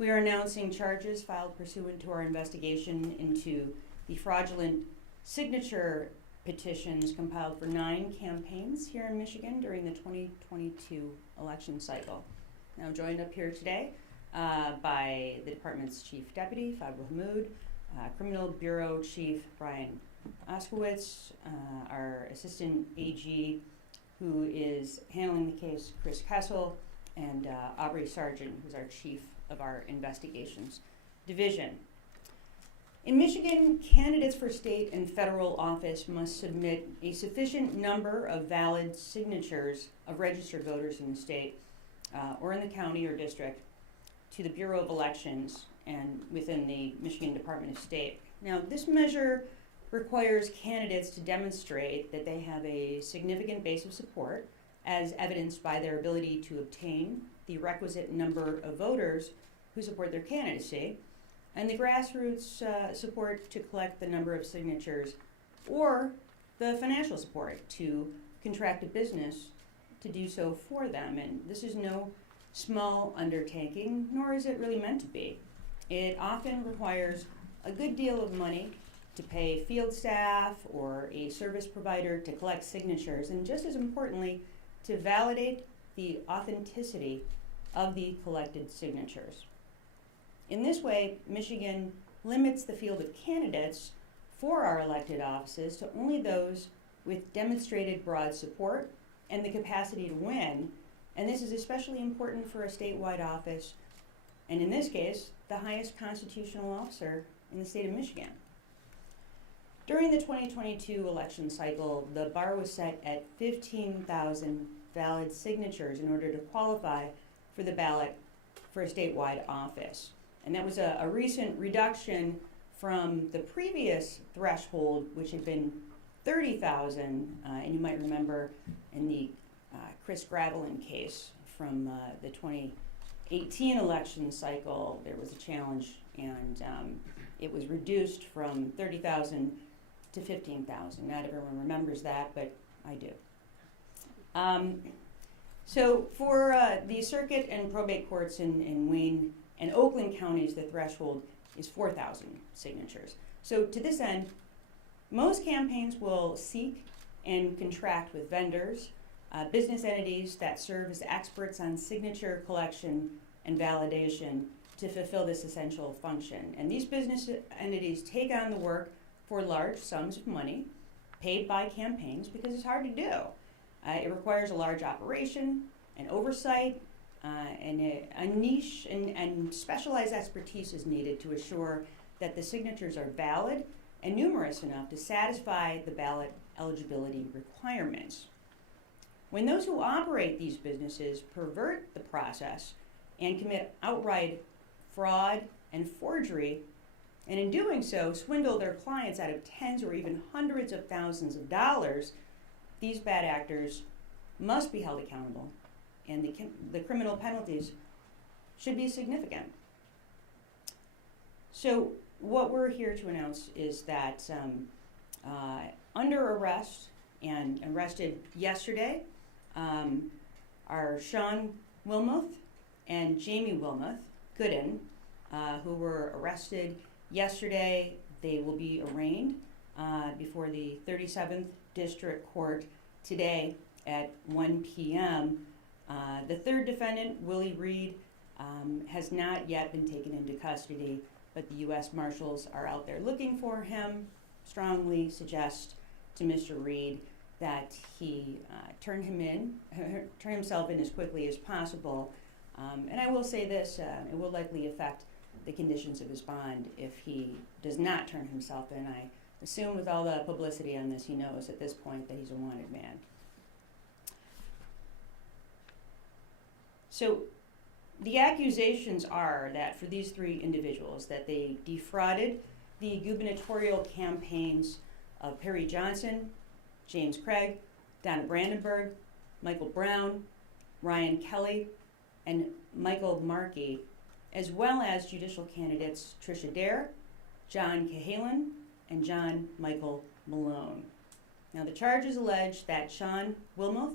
We are announcing charges filed pursuant to our investigation into the fraudulent signature petitions compiled for 9 campaigns here in Michigan during the 2022 election cycle. Now I'm joined up here today by the department's Chief Deputy, Fadwa Hammoud, Criminal Bureau Chief Brian Oskowitz, our Assistant AG who is handling the case, Chris Kessel, and Aubrey Sargent, who's our Chief of our Investigations Division. In Michigan, candidates for state and federal office must submit a sufficient number of valid signatures of registered voters in the state or in the county or district to the Bureau of Elections and within the Michigan Department of State. Now, this measure requires candidates to demonstrate that they have a significant base of support, as evidenced by their ability to obtain the requisite number of voters who support their candidacy, and the grassroots support to collect the number of signatures, or the financial support to contract a business to do so for them. And this is no small undertaking, nor is it really meant to be. It often requires a good deal of money to pay field staff or a service provider to collect signatures, and just as importantly, to validate the authenticity of the collected signatures. In this way, Michigan limits the field of candidates for our elected offices to only those with demonstrated broad support and the capacity to win, and this is especially important for a statewide office, and in this case, the highest constitutional officer in the state of Michigan. During the 2022 election cycle, the bar was set at 15,000 valid signatures in order to qualify for the ballot for a statewide office. And that was a recent reduction from the previous threshold, which had been 30,000. And you might remember in the Chris Gravelin case from the 2018 election cycle, there was a challenge, and it was reduced from 30,000 to 15,000. Not everyone remembers that, but I do. So for the circuit and probate courts in Wayne and Oakland counties, the threshold is 4,000 signatures. So to this end, most campaigns will seek and contract with vendors, business entities that serve as experts on signature collection and validation to fulfill this essential function. And these business entities take on the work for large sums of money paid by campaigns because it's hard to do. It requires a large operation, an oversight, and a niche and specialized expertise is needed to assure that the signatures are valid and numerous enough to satisfy the ballot eligibility requirements. When those who operate these businesses pervert the process and commit outright fraud and forgery, and in doing so swindle their clients out of tens or even hundreds of thousands of dollars, these bad actors must be held accountable, and the criminal penalties should be significant. So what we're here to announce is that under arrest and arrested yesterday are Shawn Wilmoth and Jamie Wilmoth Gooden, who were arrested yesterday. They will be arraigned before the 37th District Court today at 1 p.m. The third defendant, Willie Reed, has not yet been taken into custody, but the U.S. Marshals are out there looking for him. Strongly suggest to Mr. Reed that he turn himself in as quickly as possible. And I will say this, it will likely affect the conditions of his bond if he does not turn himself in. I assume with all the publicity on this, he knows at this point that he's a wanted man. So the accusations are that for these 3 individuals, that they defrauded the gubernatorial campaigns of Perry Johnson, James Craig, Donna Brandenburg, Michael Brown, Ryan Kelly, and Michael Markey, as well as judicial candidates Tricia Dare, John Cahalan, and John Michael Malone. Now the charges allege that Shawn Wilmoth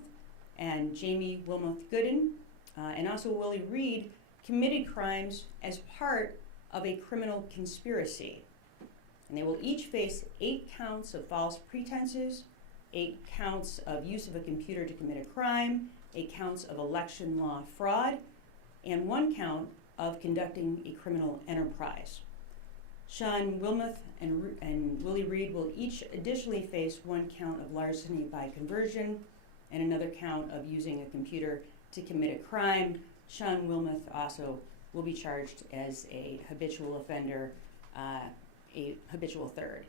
and Jamie Wilmoth Gooden and also Willie Reed committed crimes as part of a criminal conspiracy. And they will each face 8 counts of false pretenses, 8 counts of use of a computer to commit a crime, 8 counts of election law fraud, and 1 count of conducting a criminal enterprise. Shawn Wilmoth and Willie Reed will each additionally face 1 count of larceny by conversion and another count of using a computer to commit a crime. Shawn Wilmoth also will be charged as a habitual offender, a habitual third.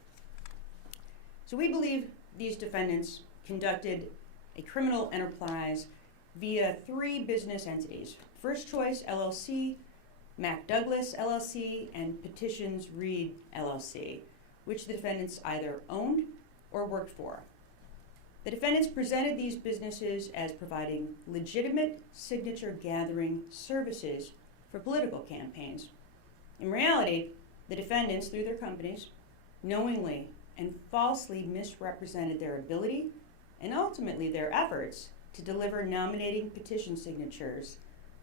So we believe these defendants conducted a criminal enterprise via 3 business entities: First Choice LLC, Mac Douglas LLC, and Petitions Reed LLC, which the defendants either owned or worked for. The defendants presented these businesses as providing legitimate signature gathering services for political campaigns. In reality, the defendants, through their companies, knowingly and falsely misrepresented their ability and ultimately their efforts to deliver nominating petition signatures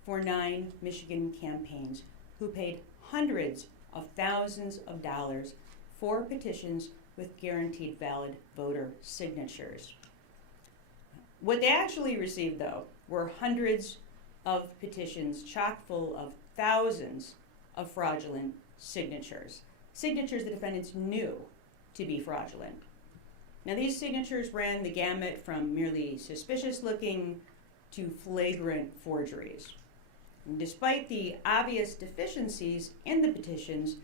for 9 Michigan campaigns who paid hundreds of thousands of dollars for petitions with guaranteed valid voter signatures. What they actually received, though, were hundreds of petitions chock full of thousands of fraudulent signatures the defendants knew to be fraudulent. Now, these signatures ran the gamut from merely suspicious-looking to flagrant forgeries. And despite the obvious deficiencies in the petitions,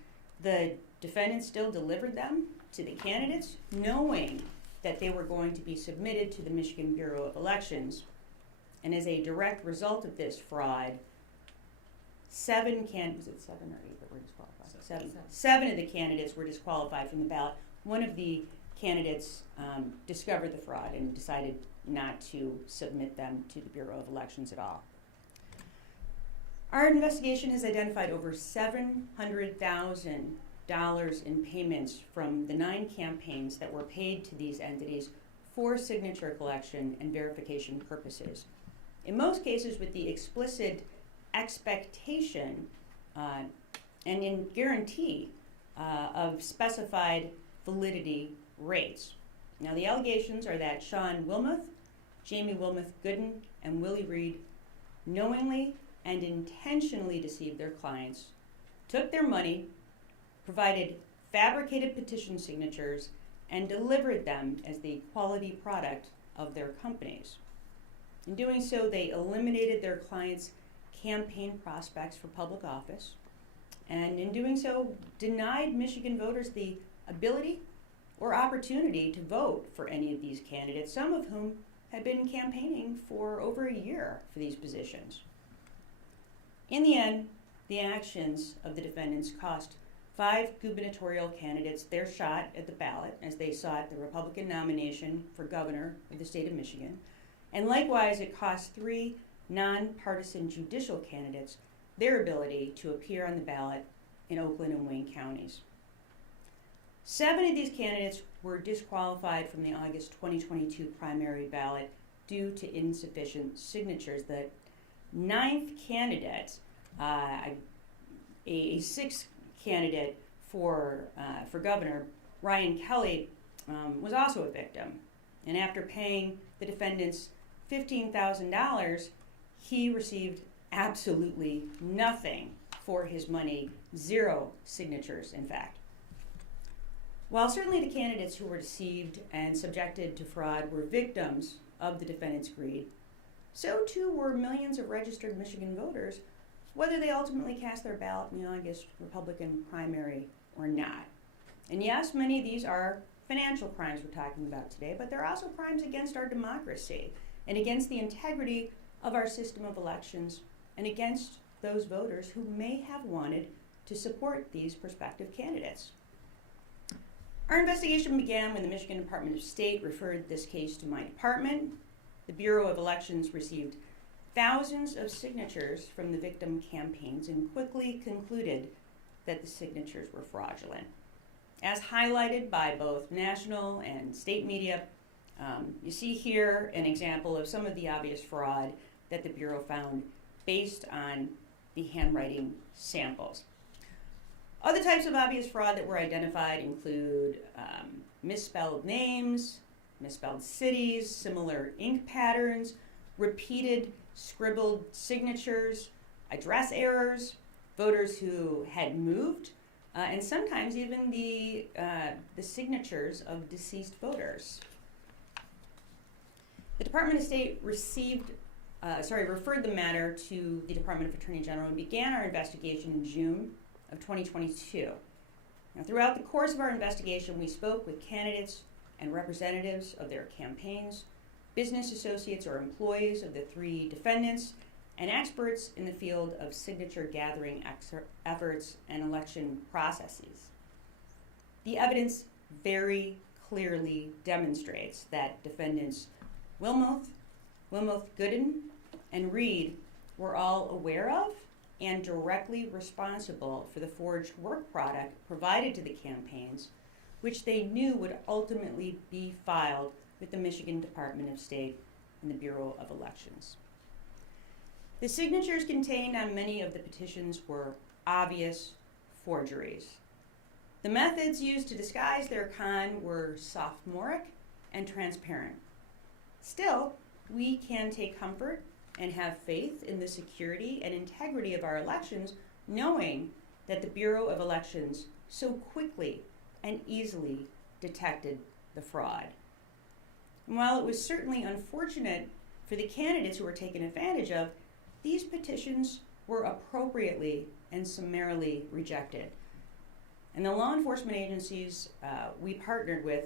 the defendants still delivered them to the candidates, knowing that they were going to be submitted to the Michigan Bureau of Elections. And as a direct result of this fraud, 7 candidates, was it 7 or 8 that were disqualified? Seven of the candidates were disqualified from the ballot. One of the candidates discovered the fraud and decided not to submit them to the Bureau of Elections at all. Our investigation has identified over $700,000 in payments from the 9 campaigns that were paid to these entities for signature collection and verification purposes. In most cases, with the explicit expectation and in guarantee of specified validity rates. Now, the allegations are that Shawn Wilmoth, Jamie Wilmoth Gooden, and Willie Reed knowingly and intentionally deceived their clients, took their money, provided fabricated petition signatures, and delivered them as the quality product of their companies. In doing so, they eliminated their clients' campaign prospects for public office, and in doing so, denied Michigan voters the ability or opportunity to vote for any of these candidates, some of whom had been campaigning for over a year for these positions. In the end, the actions of the defendants cost 5 gubernatorial candidates their shot at the ballot as they sought the Republican nomination for governor of the state of Michigan. And likewise, it cost 3 nonpartisan judicial candidates their ability to appear on the ballot in Oakland and Wayne counties. 7 of these candidates were disqualified from the August 2022 primary ballot due to insufficient signatures. The 9th candidate, a 6th candidate for governor, Ryan Kelly, was also a victim. And after paying the defendants $15,000, he received absolutely nothing for his money, 0 signatures, in fact. While certainly the candidates who were deceived and subjected to fraud were victims of the defendants' greed, so too were millions of registered Michigan voters, whether they ultimately cast their ballot in the August Republican primary or not. And yes, many of these are financial crimes we're talking about today, but they're also crimes against our democracy and against the integrity of our system of elections and against those voters who may have wanted to support these prospective candidates. Our investigation began when the Michigan Department of State referred this case to my department. The Bureau of Elections received thousands of signatures from the victim campaigns and quickly concluded that the signatures were fraudulent. As highlighted by both national and state media, you see here an example of some of the obvious fraud that the Bureau found based on the handwriting samples. Other types of obvious fraud that were identified include misspelled names, misspelled cities, similar ink patterns, repeated scribbled signatures, address errors, voters who had moved, and sometimes even the signatures of deceased voters. The Department of State referred the matter to the Department of Attorney General and began our investigation in June of 2022. Now, throughout the course of our investigation, we spoke with candidates and representatives of their campaigns, business associates or employees of the three defendants, and experts in the field of signature gathering efforts and election processes. The evidence very clearly demonstrates that defendants Wilmoth, Gooden, and Reed were all aware of and directly responsible for the forged work product provided to the campaigns, which they knew would ultimately be filed with the Michigan Department of State and the Bureau of Elections. The signatures contained on many of the petitions were obvious forgeries. The methods used to disguise their con were sophomoric and transparent. Still, we can take comfort and have faith in the security and integrity of our elections, knowing that the Bureau of Elections so quickly and easily detected the fraud. And while it was certainly unfortunate for the candidates who were taken advantage of, these petitions were appropriately and summarily rejected. And the law enforcement agencies we partnered with,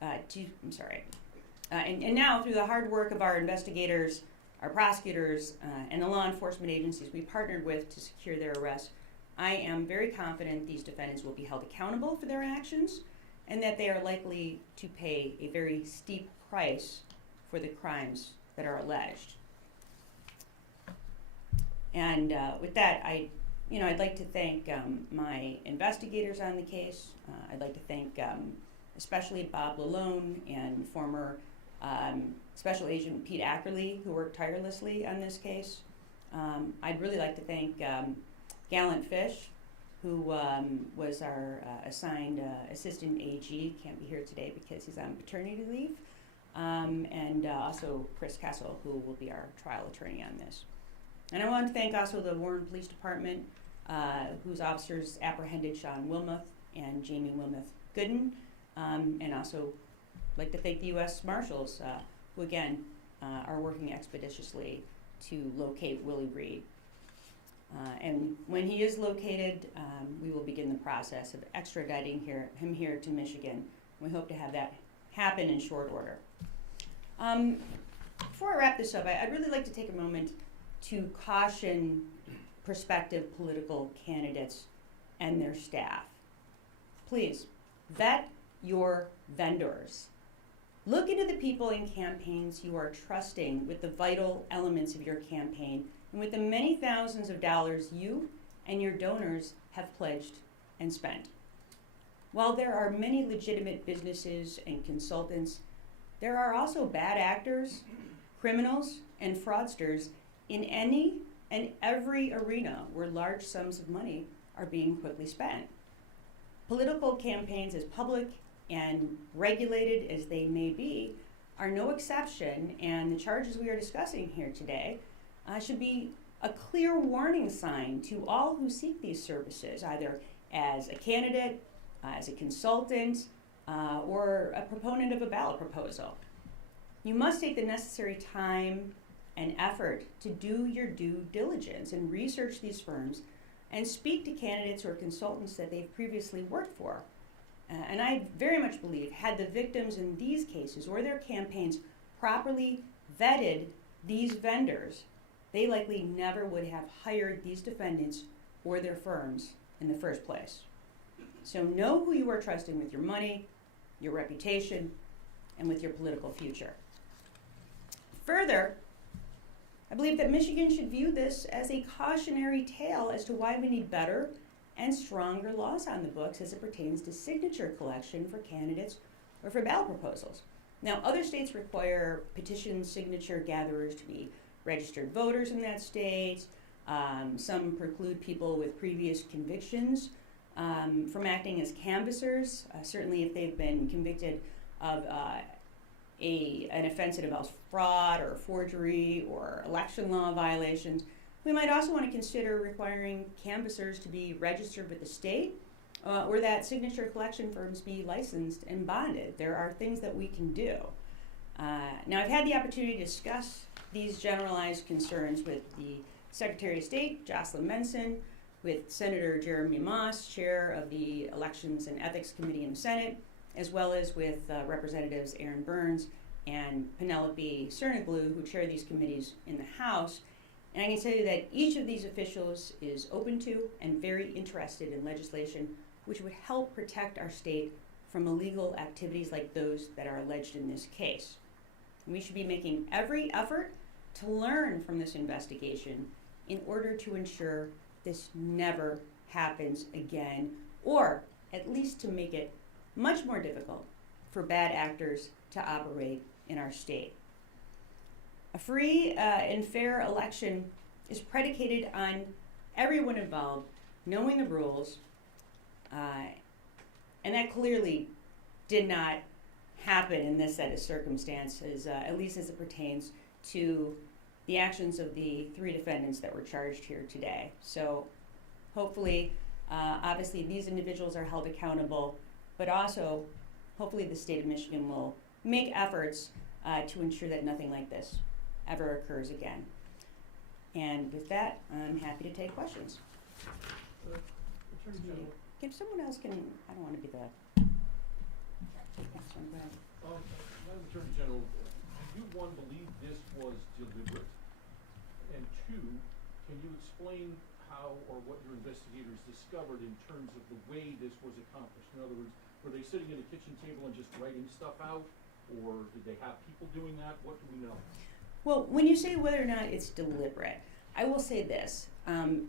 and now through the hard work of our investigators, our prosecutors, and the law enforcement agencies we partnered with to secure their arrest, I am very confident these defendants will be held accountable for their actions and that they are likely to pay a very steep price for the crimes that are alleged. And with that, I'd like to thank my investigators on the case. I'd like to thank especially Bob Lalone and former Special Agent Pete Ackerley, who worked tirelessly on this case. I'd really like to thank Gallant Fish, who was our assigned assistant AG, can't be here today because he's on paternity leave, and also Chris Kessel, who will be our trial attorney on this. And I want to thank also the Warren Police Department, whose officers apprehended Shawn Wilmoth and Jamie Wilmoth Gooden, and also like to thank the U.S. Marshals, who again are working expeditiously to locate Willie Reed. And when he is located, we will begin the process of extraditing him here to Michigan. We hope to have that happen in short order. Before I wrap this up, I'd really like to take a moment to caution prospective political candidates and their staff. Please, vet your vendors. Look into the people in campaigns you are trusting with the vital elements of your campaign and with the many thousands of dollars you and your donors have pledged and spent. While there are many legitimate businesses and consultants, there are also bad actors, criminals, and fraudsters in any and every arena where large sums of money are being quickly spent. Political campaigns, as public and regulated as they may be, are no exception, and the charges we are discussing here today should be a clear warning sign to all who seek these services, either as a candidate, as a consultant, or a proponent of a ballot proposal. You must take the necessary time and effort to do your due diligence and research these firms and speak to candidates or consultants that they've previously worked for. And I very much believe had the victims in these cases or their campaigns properly vetted these vendors, they likely never would have hired these defendants or their firms in the first place. So know who you are trusting with your money, your reputation, and with your political future. Further, I believe that Michigan should view this as a cautionary tale as to why we need better and stronger laws on the books as it pertains to signature collection for candidates or for ballot proposals. Now, other states require petition signature gatherers to be registered voters in that state, Some preclude people with previous convictions from acting as canvassers, certainly if they've been convicted of an offense that involves fraud or forgery or election law violations. We might also want to consider requiring canvassers to be registered with the state or that signature collection firms be licensed and bonded. There are things that we can do. Now, I've had the opportunity to discuss these generalized concerns with the Secretary of State, Jocelyn Menson, with Senator Jeremy Moss, chair of the Elections and Ethics Committee in the Senate, as well as with Representatives Aaron Burns and Penelope Cerniglu, who chair these committees in the House. And I can tell you that each of these officials is open to and very interested in legislation which would help protect our state from illegal activities like those that are alleged in this case. And we should be making every effort to learn from this investigation in order to ensure this never happens again, or at least to make it much more difficult for bad actors to operate in our state. A free and fair election is predicated on everyone involved knowing the rules, and that clearly did not happen in this set of circumstances, at least as it pertains to the actions of the three defendants that were charged here today. So hopefully, obviously these individuals are held accountable, but also hopefully the state of Michigan will make efforts to ensure that nothing like this ever occurs again. And with that, I'm happy to take questions. Attorney General. If someone else can, I don't want to be the next one, go ahead. Madam Attorney General, do you, one, believe this was deliberate? And two, can you explain how or what your investigators discovered in terms of the way this was accomplished? In other words, were they sitting at a kitchen table and just writing stuff out? Or did they have people doing that? What do we know? Well, when you say whether or not it's deliberate, I will say this.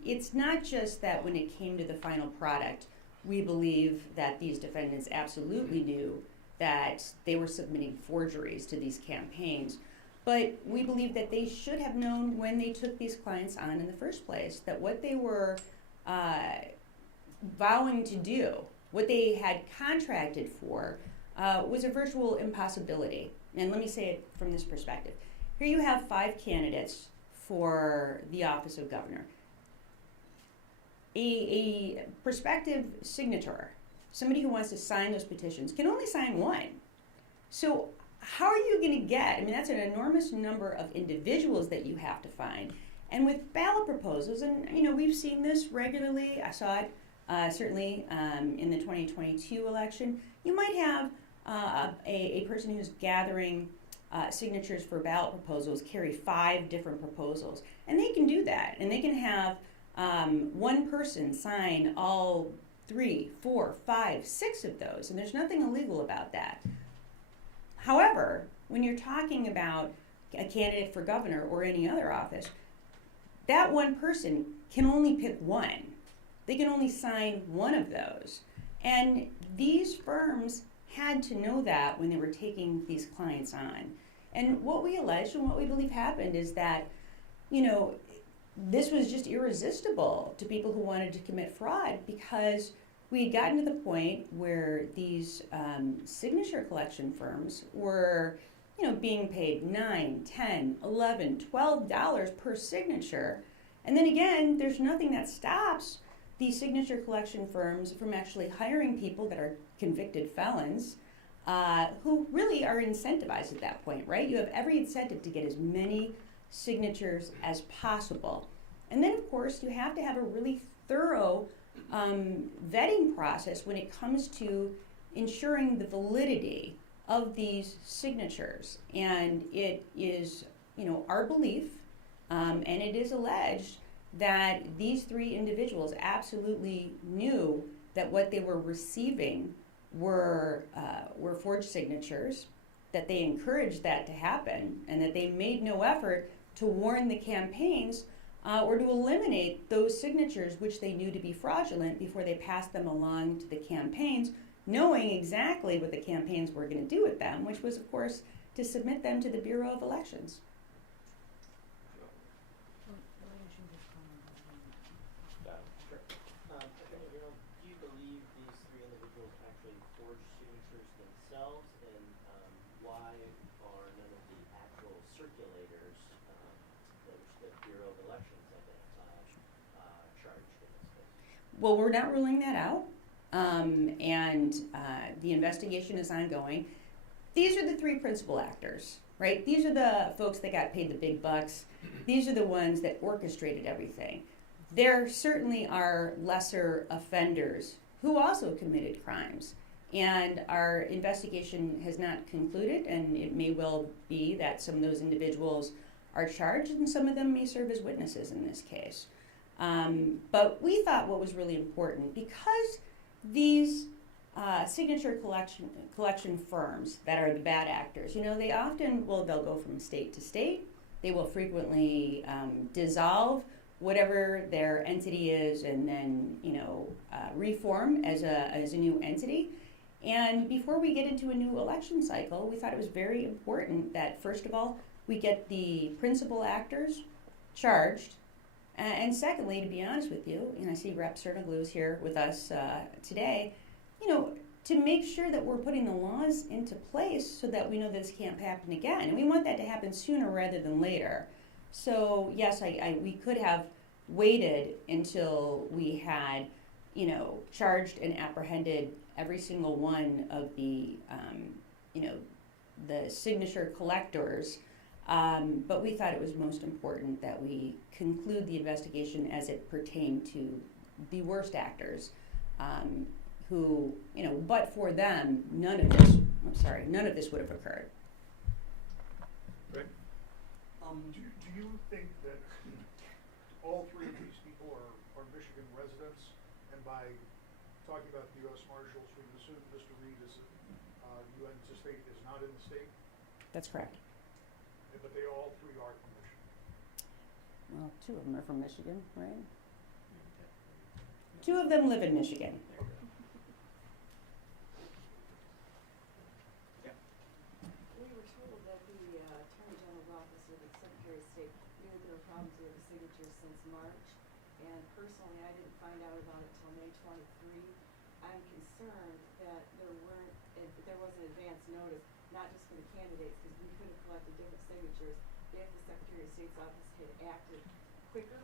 It's not just that when it came to the final product, we believe that these defendants absolutely knew that they were submitting forgeries to these campaigns, but we believe that they should have known when they took these clients on in the first place that what they were vowing to do, what they had contracted for, was a virtual impossibility. And let me say it from this perspective. Here you have 5 candidates for the office of governor. A prospective signator, somebody who wants to sign those petitions, can only sign one. So how are you going to get, I mean, that's an enormous number of individuals that you have to find. And with ballot proposals, and you know, we've seen this regularly. I saw it certainly in the 2022 election. You might have a person who's gathering signatures for ballot proposals carry 5 different proposals. And they can do that. And they can have one person sign all 3, 4, 5, 6 of those. And there's nothing illegal about that. However, when you're talking about a candidate for governor or any other office, that one person can only pick one. They can only sign one of those. And these firms had to know that when they were taking these clients on. And what we alleged and what we believe happened is that, you know, this was just irresistible to people who wanted to commit fraud, because we had gotten to the point where these signature collection firms were, you know, being paid $9, $10, $11, $12 per signature. And then again, there's nothing that stops these signature collection firms from actually hiring people that are convicted felons who really are incentivized at that point, right? You have every incentive to get as many signatures as possible. And then, of course, you have to have a really thorough vetting process when it comes to ensuring the validity of these signatures. And it is, you know, our belief, and it is alleged, that these 3 individuals absolutely knew that what they were receiving were forged signatures, that they encouraged that to happen, and that they made no effort to warn the campaigns or to eliminate those signatures which they knew to be fraudulent before they passed them along to the campaigns, knowing exactly what the campaigns were going to do with them, which was, of course, to submit them to the Bureau of Elections. individuals actually forge signatures themselves, and why are none of the actual circulators, which the Bureau of Elections identified, charged in this case? Well, we're not ruling that out, and the investigation is ongoing. These are the three principal actors, right? These are the folks that got paid the big bucks. These are the ones that orchestrated everything. There certainly are lesser offenders who also committed crimes, and our investigation has not concluded, and it may well be that some of those individuals are charged and some of them may serve as witnesses in this case. But we thought what was really important, because these signature collection firms that are the bad actors, they often they'll go from state to state. They will frequently dissolve whatever their entity is and then reform as a new entity. And before we get into a new election cycle, we thought it was very important that, first of all, we get the principal actors charged. And secondly, to be honest with you, and I see Rep. Cernoglu is here with us today, to make sure that we're putting the laws into place so that we know this can't happen again. And we want that to happen sooner rather than later. So yes, we could have waited until we had, charged and apprehended every single one of the, the signature collectors. But we thought it was most important that we conclude the investigation as it pertained to the worst actors, who, but for them, none of this would have occurred. Rick? Do you think that all three of these people are Michigan residents, and by talking about the U.S. Marshals, we can assume Mr. Reed is, you anticipate is not in the state? That's correct. But they all three are from Michigan. Well, two of them are from Michigan, right? Two of them live in Michigan. We were told that the Attorney General's office or the Secretary of State knew there were problems with the signatures since March, and personally I didn't find out about it until May 23. I'm concerned that there wasn't advance notice, not just for the candidates, because we could have collected different signatures if the Secretary of State's office had acted quicker,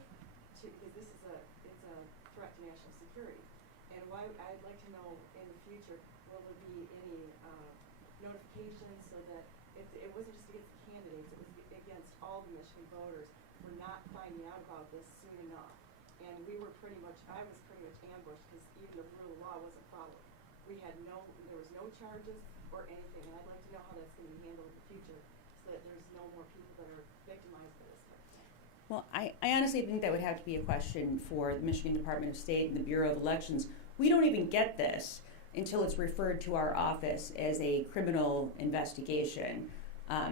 because this is it's a threat to national security. And I'd like to know in the future, will there be any notifications so that if it wasn't just against the candidates, it was against all the Michigan voters for not finding out about this soon enough. And I was pretty much ambushed because even the rule of law wasn't followed. There was no charges or anything, and I'd like to know how that's going to be handled in the future so that there's no more people that are victimized by this type of thing. Well, I honestly think that would have to be a question for the Michigan Department of State and the Bureau of Elections. We don't even get this until it's referred to our office as a criminal investigation.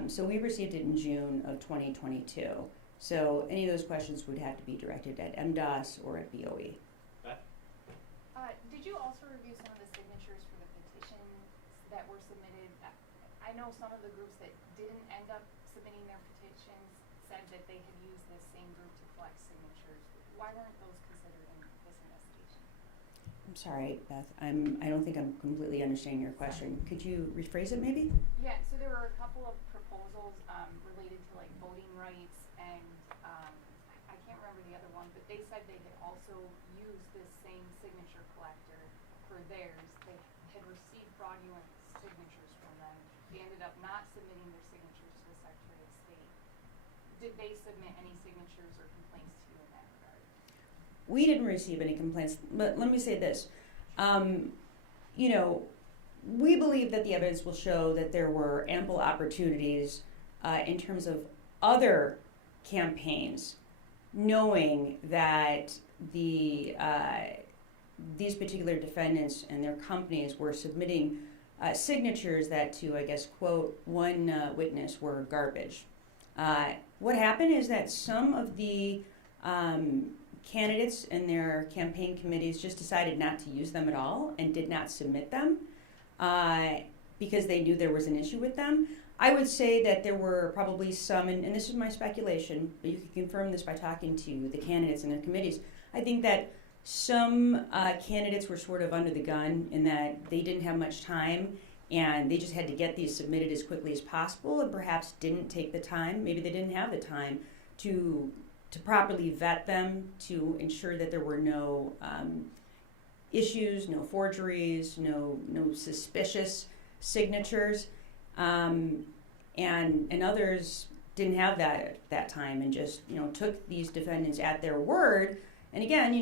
So we received it in June of 2022. So any of those questions would have to be directed at MDOS or at BOE. Beth? Did you also review some of the signatures for the petitions that were submitted? I know some of the groups that didn't end up submitting their petitions said that they had used this same group to collect signatures. Why weren't those considered in this investigation? I'm sorry, Beth. I don't think I'm completely understanding your question. Could you rephrase it maybe? Yeah, so there were a couple of proposals related to like voting rights and I can't remember the other one, but they said they had also used this same signature collector for theirs. They had received fraudulent signatures from them. They ended up not submitting their signatures to the Secretary of State. Did they submit any signatures or complaints to you in that regard? We didn't receive any complaints, but let me say this. We believe that the evidence will show that there were ample opportunities in terms of other campaigns, knowing that these particular defendants and their companies were submitting signatures that, to, I guess, quote one witness, were garbage. What happened is that some of the candidates and their campaign committees just decided not to use them at all and did not submit them because they knew there was an issue with them. I would say that there were probably some, and this is my speculation, but you can confirm this by talking to the candidates and their committees. I think that Some candidates were sort of under the gun in that they didn't have much time and they just had to get these submitted as quickly as possible, and perhaps didn't take the time, maybe they didn't have the time to properly vet them, to ensure that there were no issues, no forgeries, no suspicious signatures, and others didn't have that time and just took these defendants at their word. And again,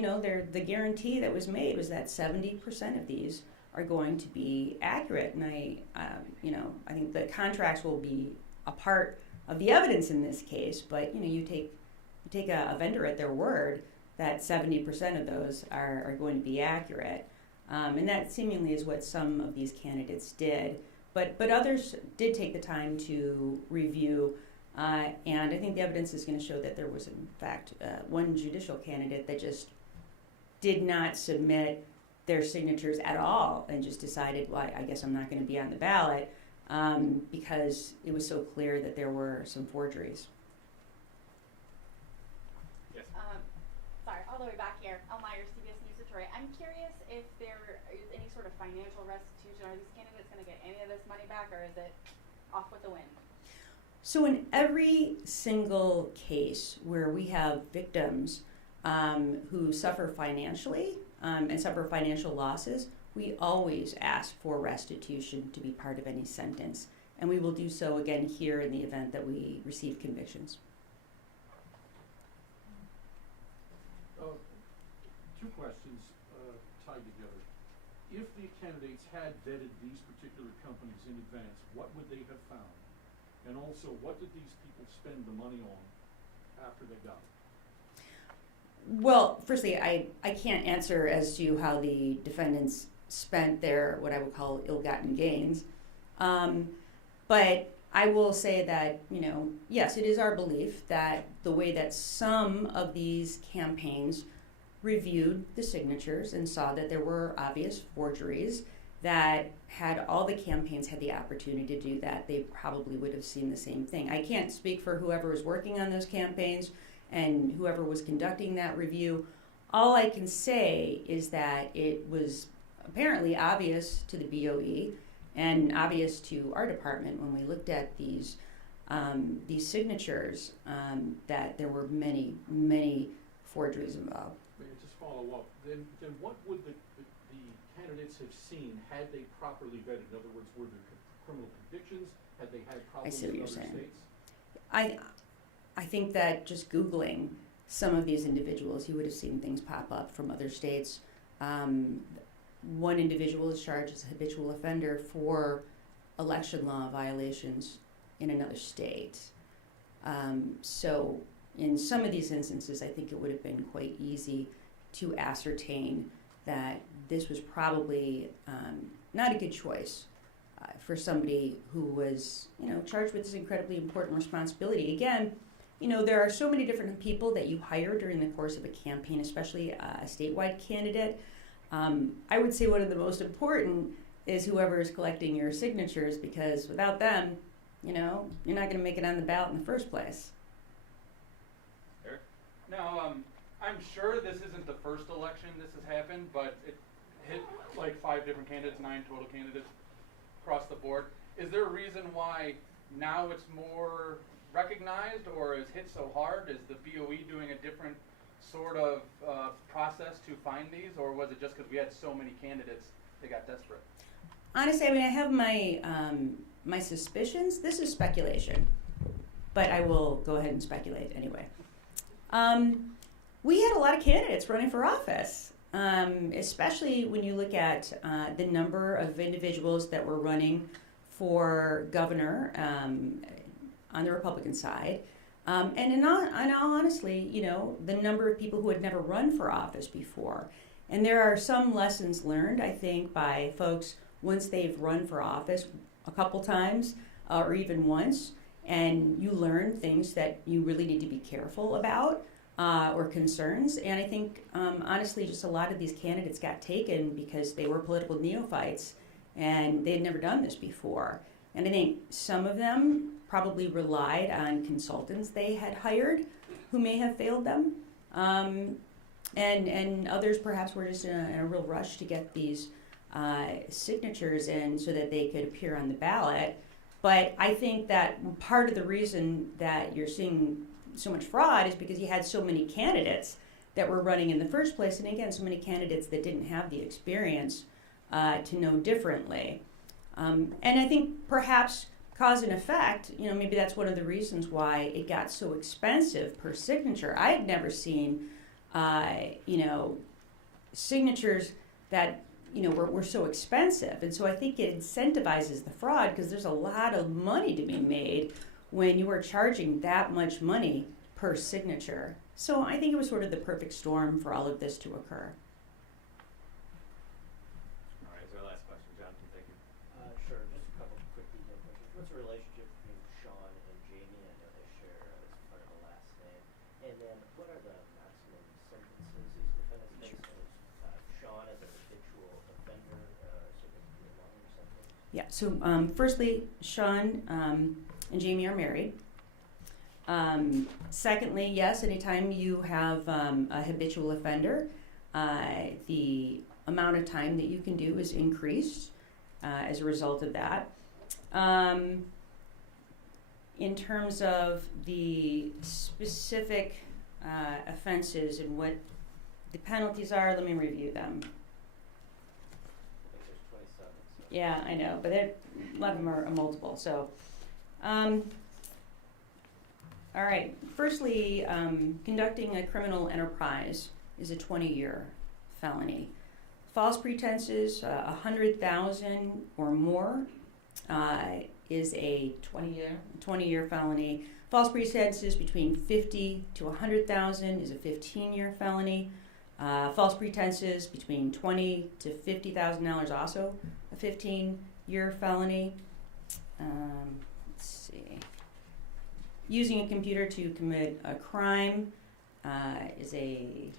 the guarantee that was made was that 70% of these are going to be accurate. And I think the contracts will be a part of the evidence in this case. But you take a vendor at their word that 70% of those are going to be accurate, and that seemingly is what some of these candidates did. But others did take the time to review. And I think the evidence is going to show that there was, in fact, one judicial candidate that just did not submit their signatures at all and just decided, well, I guess I'm not going to be on the ballot because it was so clear that there were some forgeries. Yes. Sorry, all the way back here. Elmeyer, CBS News Detroit. I'm curious if there is any sort of financial restitution. Are these candidates going to get any of this money back, or is it off with the wind? So in every single case where we have victims who suffer financially and suffer financial losses, we always ask for restitution to be part of any sentence. And we will do so again here in the event that we receive convictions. Two questions tied together. If the candidates had vetted these particular companies in advance, what would they have found? And also, what did these people spend the money on after they got it? Well, firstly, I can't answer as to how the defendants spent their, what I would call, ill-gotten gains. But I will say that, yes, it is our belief that the way that some of these campaigns reviewed the signatures and saw that there were obvious forgeries, that had all the campaigns had the opportunity to do that, they probably would have seen the same thing. I can't speak for whoever was working on those campaigns and whoever was conducting that review. All I can say is that it was apparently obvious to the BOE and obvious to our department when we looked at these signatures that there were many, many forgeries involved. May I just follow up? Then what would the candidates have seen had they properly vetted? In other words, were there criminal convictions? Had they had problems in other states? I think that just Googling some of these individuals, you would have seen things pop up from other states. One individual is charged as a habitual offender for election law violations in another state. So in some of these instances, I think it would have been quite easy to ascertain that this was probably not a good choice for somebody who was, charged with this incredibly important responsibility. Again, there are so many different people that you hire during the course of a campaign, especially a statewide candidate. I would say one of the most important is whoever is collecting your signatures, because without them, you're not going to make it on the ballot in the first place. Eric? Now, I'm sure this isn't the first election this has happened, but it hit like 5 different candidates, 9 total candidates across the board. Is there a reason why now it's more recognized, or is hit so hard? Is the BOE doing a different sort of process to find these, or was it just because we had so many candidates they got desperate? Honestly, I have my my suspicions. This is speculation, but I will go ahead and speculate anyway. We had a lot of candidates running for office, especially when you look at the number of individuals that were running for governor on the Republican side. And in all honestly, the number of people who had never run for office before. And there are some lessons learned, I think, by folks once they've run for office a couple times or even once, and you learn things that you really need to be careful about or concerns. And I think, honestly, just a lot of these candidates got taken because they were political neophytes and they had never done this before. And I think some of them probably relied on consultants they had hired who may have failed them. And others perhaps were just in a real rush to get these signatures in so that they could appear on the ballot. But I think that part of the reason that you're seeing so much fraud is because you had so many candidates that were running in the first place, and again, so many candidates that didn't have the experience to know differently. And I think perhaps cause and effect, maybe that's one of the reasons why it got so expensive per signature. I had never seen, signatures that, were so expensive. And so I think it incentivizes the fraud because there's a lot of money to be made when you are charging that much money per signature. So I think it was sort of the perfect storm for all of this to occur. All right, is our last question, Jonathan? Thank you. Sure, just a couple quick detailed questions. What's the relationship between Shawn and Jamie? I know they share as part of the last name. And then what are the maximum sentences these defendants face? And is Shawn as a habitual offender, significantly longer sentence? Yeah, so firstly, Shawn and Jamie are married. Secondly, yes, anytime you have a habitual offender, the amount of time that you can do is increased as a result of that. In terms of the specific offenses and what the penalties are, let me review them. I think there's 27. So. Yeah, I know, but a lot of them are multiple. So, all right. Firstly, conducting a criminal enterprise is a 20-year felony. False pretenses, 100,000 or more, is a 20-year felony. False pretenses between 50 to 100,000 is a 15-year felony. False pretenses between $20 to $50,000 also a 15-year felony. Let's see. Using a computer to commit a crime is a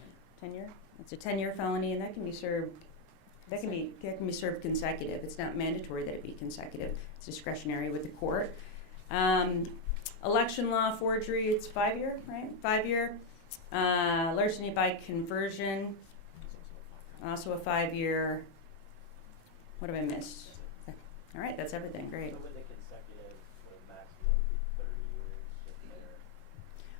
10-year. It's a 10-year felony, and that can be served. That can be served consecutive. It's not mandatory that it be consecutive. It's discretionary with the court. Election law forgery. It's 5-year, right? 5-year. Larceny by conversion. Also a 5-year. What have I missed? All right, that's everything. Great. So with the consecutive, would a maximum be 30 years if they're...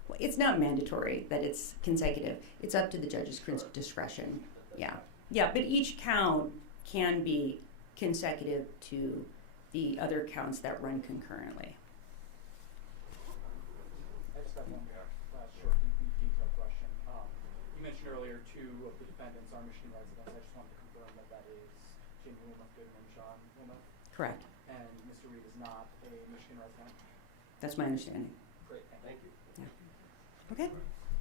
Well, it's not mandatory that it's consecutive. It's up to the judge's discretion. Yeah. Yeah, but each count can be consecutive to the other counts that run concurrently. I just have one short, detailed question. You mentioned earlier 2 of the defendants are Michigan residents. I just wanted to confirm that is Jim Wilmoth and Shawn Wilmoth. Correct. And Mr. Reed is not a Michigan resident. That's my understanding. Great, thank you. Okay.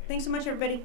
Thanks so much, everybody.